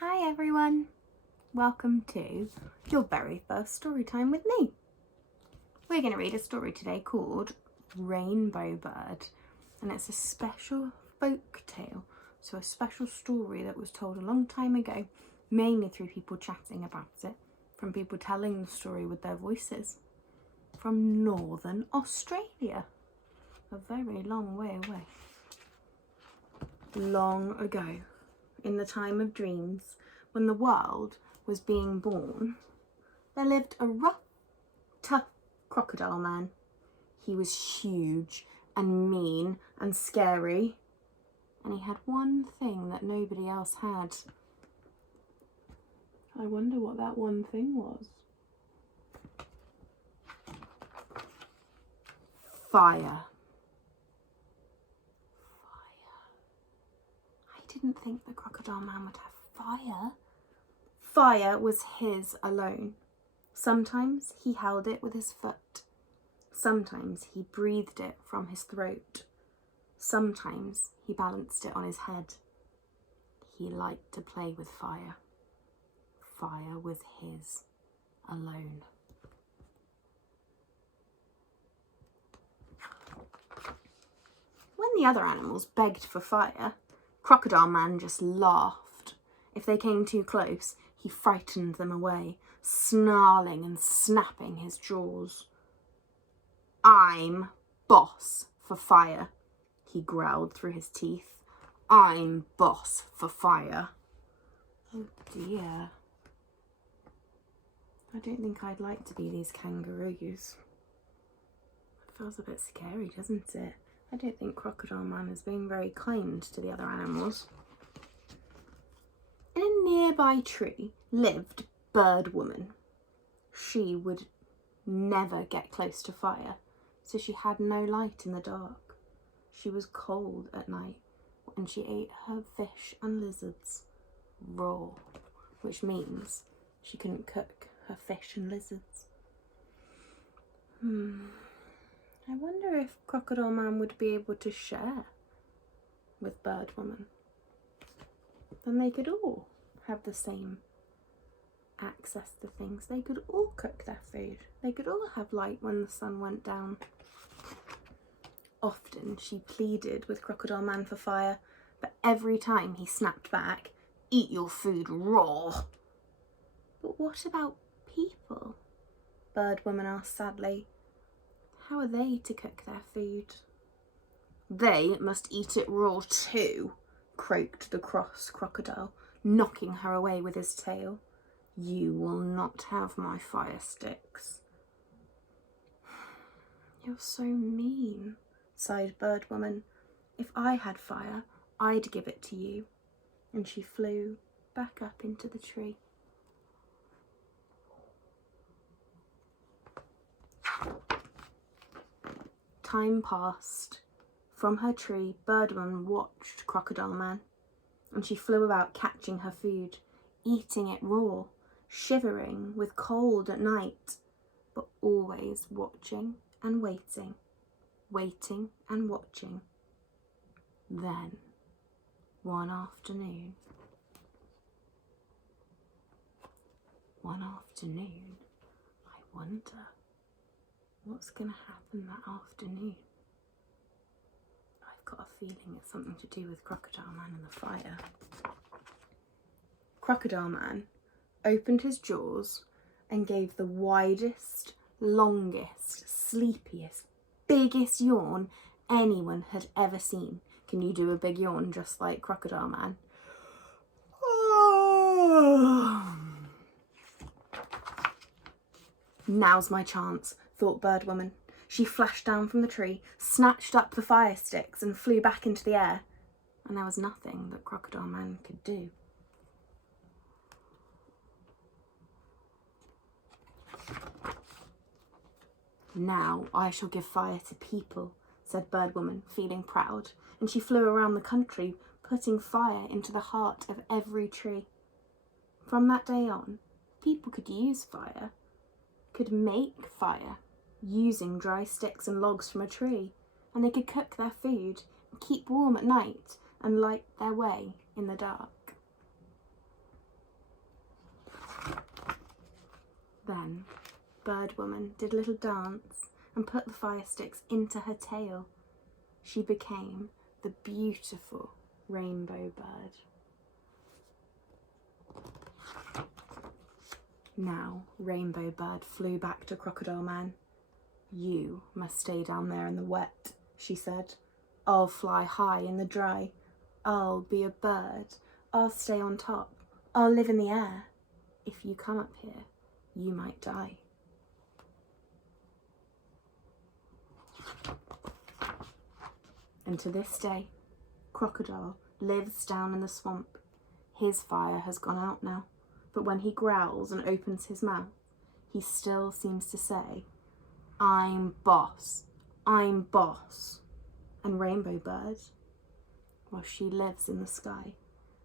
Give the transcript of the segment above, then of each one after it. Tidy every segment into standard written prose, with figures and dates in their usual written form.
Hi everyone, welcome to your very first story time with me. We're going to read a story today called Rainbow Bird, and it's a special folk tale, so a special story that was told a long time ago, mainly through people chatting about it, from people telling the story with their voices, from northern Australia, a very long way away. Long ago, in the time of dreams, when the world was being born, there lived a rough, tough crocodile man. He was huge and mean and scary, and he had one thing that nobody else had. I wonder what that one thing was. Fire. I didn't think the crocodile man would have fire. Fire was his alone. Sometimes he held it with his foot. Sometimes he breathed it from his throat. Sometimes he balanced it on his head. He liked to play with fire. Fire was his alone. When the other animals begged for fire, Crocodile Man just laughed. If they came too close, he frightened them away, snarling and snapping his jaws. "I'm boss for fire," he growled through his teeth. "I'm boss for fire." Oh dear. I don't think I'd like to be these kangaroos. It feels a bit scary, doesn't it? I don't think Crocodile Man is being very kind to the other animals. In a nearby tree lived Bird Woman. She would never get close to fire, so she had no light in the dark. She was cold at night, and she ate her fish and lizards raw, which means she couldn't cook her fish and lizards. I wonder if Crocodile Man would be able to share with Bird Woman. Then they could all have the same access to things. They could all cook their food. They could all have light when the sun went down. Often she pleaded with Crocodile Man for fire, but every time he snapped back, "Eat your food raw." "But what about people?" Bird Woman asked sadly. "How are they to cook their food?" "They must eat it raw too," croaked the cross crocodile, knocking her away with his tail. "You will not have my fire sticks." "You're so mean," sighed Bird Woman. "If I had fire, I'd give it to you." And she flew back up into the tree. Time passed. From her tree, Bird Woman watched Crocodile Man, and she flew about catching her food, eating it raw, shivering with cold at night, but always watching and waiting, waiting and watching. Then, one afternoon, I wonder what's going to happen that afternoon. I've got a feeling it's something to do with Crocodile Man and the fire. Crocodile Man opened his jaws and gave the widest, longest, sleepiest, biggest yawn anyone had ever seen. Can you do a big yawn just like Crocodile Man? Now's my chance, thought Bird Woman. She flashed down from the tree, snatched up the fire sticks and flew back into the air. And there was nothing that Crocodile Man could do. "Now I shall give fire to people," said Bird Woman, feeling proud, and she flew around the country, putting fire into the heart of every tree. From that day on, people could use fire, could make fire using dry sticks and logs from a tree, and they could cook their food, keep warm at night, and light their way in the dark. Then Bird Woman did a little dance and put the fire sticks into her tail. She became the beautiful Rainbow Bird. Now Rainbow Bird flew back to Crocodile Man. "You must stay down there in the wet," she said. "I'll fly high in the dry. I'll be a bird. I'll stay on top. I'll live in the air. If you come up here, you might die." And to this day, Crocodile lives down in the swamp. His fire has gone out now, but when he growls and opens his mouth, he still seems to say, "I'm boss, I'm boss." And Rainbow Bird, well, she lives in the sky,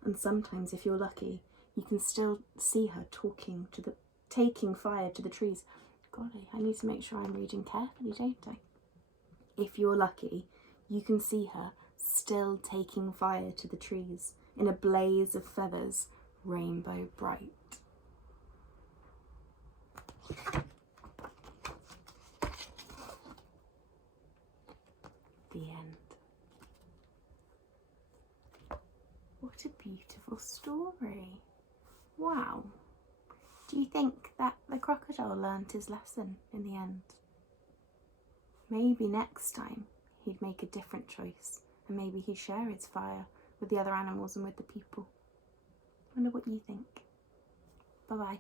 and sometimes if you're lucky, you can still see her taking fire to the trees. God, I need to make sure I'm reading carefully, don't I? If you're lucky, you can see her still taking fire to the trees in a blaze of feathers, rainbow bright. The end. What a beautiful story. Wow. Do you think that the crocodile learnt his lesson in the end? Maybe next time he'd make a different choice, and maybe he'd share his fire with the other animals and with the people. I wonder what you think. Bye-bye.